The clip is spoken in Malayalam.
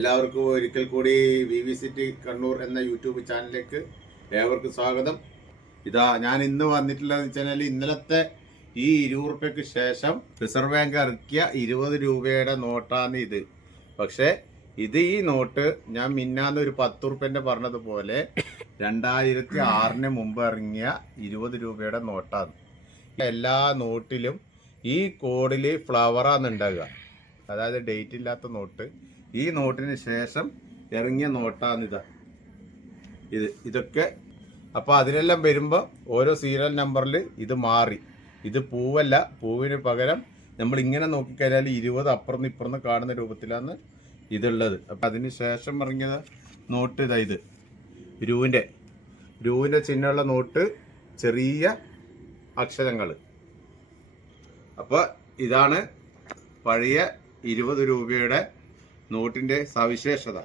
എല്ലാവർക്കും ഒരിക്കൽ കൂടി VVCity കണ്ണൂർ എന്ന യൂട്യൂബ് ചാനലിലേക്ക് ഏവർക്കും സ്വാഗതം. ഞാൻ ഇന്ന് വന്നിട്ടുള്ളതെന്ന് വെച്ചാൽ ഇന്നലത്തെ ഈ 20 രൂപയ്ക്ക് ശേഷം റിസർവ് ബാങ്ക് ഇറക്കിയ 20 രൂപയുടെ നോട്ടാണ് ഇത്. പക്ഷേ ഈ നോട്ട് ഞാൻ മിന്നാന്ന് ഒരു 10 രൂപേന്റെ പറഞ്ഞതുപോലെ 2006 മുമ്പ് ഇറങ്ങിയ 20 രൂപയുടെ നോട്ടാണ്. എല്ലാ നോട്ടിലും ഈ കോഡിൽ ഫ്ലവറാണ് ഉണ്ടാകുക, അതായത് ഡേറ്റ് ഇല്ലാത്ത നോട്ട്. ഈ നോട്ടിന് ശേഷം ഇറങ്ങിയ നോട്ടാണിത്. ഇതൊക്കെ അപ്പോൾ അതിനെല്ലാം വരുമ്പോൾ ഓരോ സീരിയൽ നമ്പറിൽ ഇത് മാറി. ഇത് പൂവല്ല, പൂവിന് പകരം നമ്മൾ ഇങ്ങനെ നോക്കിക്കഴിഞ്ഞാൽ 20 അപ്പുറന്ന് ഇപ്പുറന്ന് കാണുന്ന രൂപത്തിലാണ് ഇതുള്ളത്. അപ്പം അതിന് ശേഷം ഇറങ്ങിയത് നോട്ട് ഇത് രൂവിൻ്റെ ചിഹ്നമുള്ള നോട്ട്, ചെറിയ അക്ഷരങ്ങൾ. അപ്പോൾ ഇതാണ് പഴയ 20 രൂപയുടെ നോട്ടിൻ്റെ സവിശേഷത.